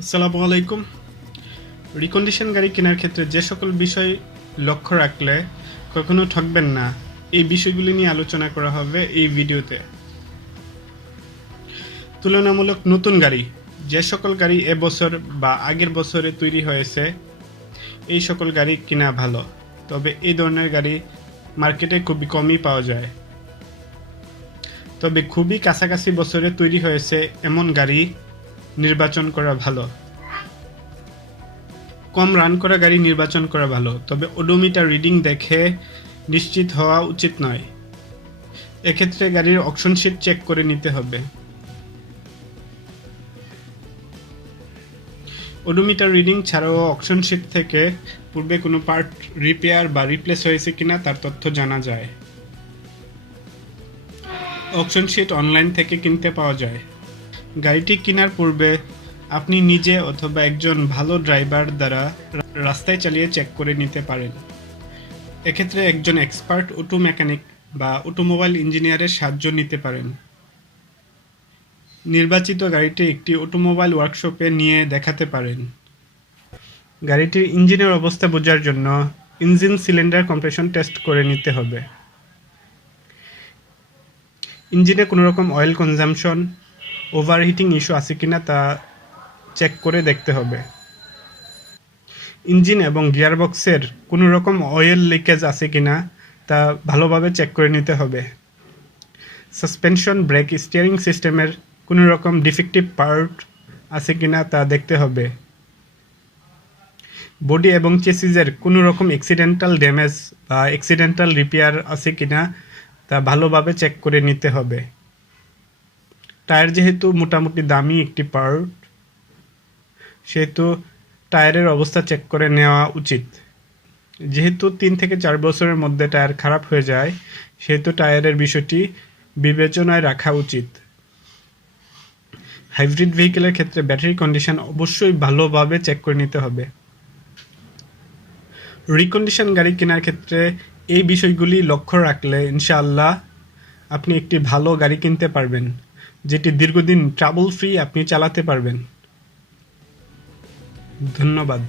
আসসালামু আলাইকুম। রিকন্ডিশন গাড়ি কেনার ক্ষেত্রে যে সকল বিষয় লক্ষ্য রাখলে কখনো ঠকবেন না, এই বিষয়গুলি নিয়ে আলোচনা করা হবে এই ভিডিওতে। তুলনামূলক নতুন গাড়ি, যে সকল গাড়ি এবছর বা আগের বছরে তৈরি হয়েছে, এই সকল গাড়ি কেনা ভালো। তবে এই ধরনের গাড়ি মার্কেটে খুবই কমই পাওয়া যায়। তবে খুবই কাছাকাছি বছরে তৈরি হয়েছে এমন গাড়ি নির্বাচন করা ভালো। কম রান করা গাড়ি নির্বাচন করা ভালো, তবে ওডোমিটার রিডিং দেখে নিশ্চিত হওয়া উচিত নয়। এক্ষেত্রে গাড়ির অকশন শিট চেক করে নিতে হবে। ওডোমিটার রিডিং ছাড়াও অকশন শিট থেকে পূর্বে কোনো পার্ট রিপেয়ার বা রিপ্লেস হয়েছে কিনা তার তথ্য জানা যায়। অকশন শিট অনলাইন থেকে কিনতে পাওয়া যায়। গাড়িটি কেনার পূর্বে আপনি নিজে অথবা একজন ভালো ড্রাইভার দ্বারা রাস্তায় চালিয়ে চেক করে নিতে পারেন। এক্ষেত্রে একজন এক্সপার্ট অটো মেকানিক বা অটোমোবাইল ইঞ্জিনিয়ারের সাহায্য নিতে পারেন। নির্বাচিত গাড়িটি একটি অটোমোবাইল ওয়ার্কশপে নিয়ে দেখাতে পারেন। গাড়িটির ইঞ্জিনের অবস্থা বোঝার জন্য ইঞ্জিন সিলিন্ডার কম্প্রেশন টেস্ট করে নিতে হবে। ইঞ্জিনে কোনো রকম অয়েল কনজাম্পশন, ওভারহিটিং ইস্যু আছে কিনা তা চেক করে দেখতে হবে। ইঞ্জিন এবং গিয়ারবক্সের কোনো রকম অয়েল লিকেজ আছে কিনা তা ভালোভাবে চেক করে নিতে হবে। সাসপেনশন, ব্রেক, স্টিয়ারিং সিস্টেমের কোনো রকম ডিফেক্টিভ পার্ট আছে কিনা তা দেখতে হবে। বডি এবং চেসিসের কোনো রকম অ্যাক্সিডেন্টাল ড্যামেজ বা অ্যাক্সিডেন্টাল রিপেয়ার আছে কিনা তা ভালোভাবে চেক করে নিতে হবে। টায়ার যেহেতু মোটামুটি দামি একটি পার্ট, সেহেতু টায়ারের অবস্থা চেক করে নেওয়া উচিত। যেহেতু 3 থেকে 4 বছরের মধ্যে টায়ার খারাপ হয়ে যায়, সেহেতু টায়ারের বিষয়টি বিবেচনায় রাখা উচিত। হাইব্রিড ভেহিকেলের ক্ষেত্রে ব্যাটারি কন্ডিশন অবশ্যই ভালোভাবে চেক করে নিতে হবে। রিকন্ডিশন গাড়ি কেনার ক্ষেত্রে এই বিষয়গুলি লক্ষ্য রাখলে ইনশাআল্লাহ আপনি একটি ভালো গাড়ি কিনতে পারবেন, যেটি দীর্ঘদিন ট্রাবল ফ্রি আপনি চালাতে পারবেন। ধন্যবাদ।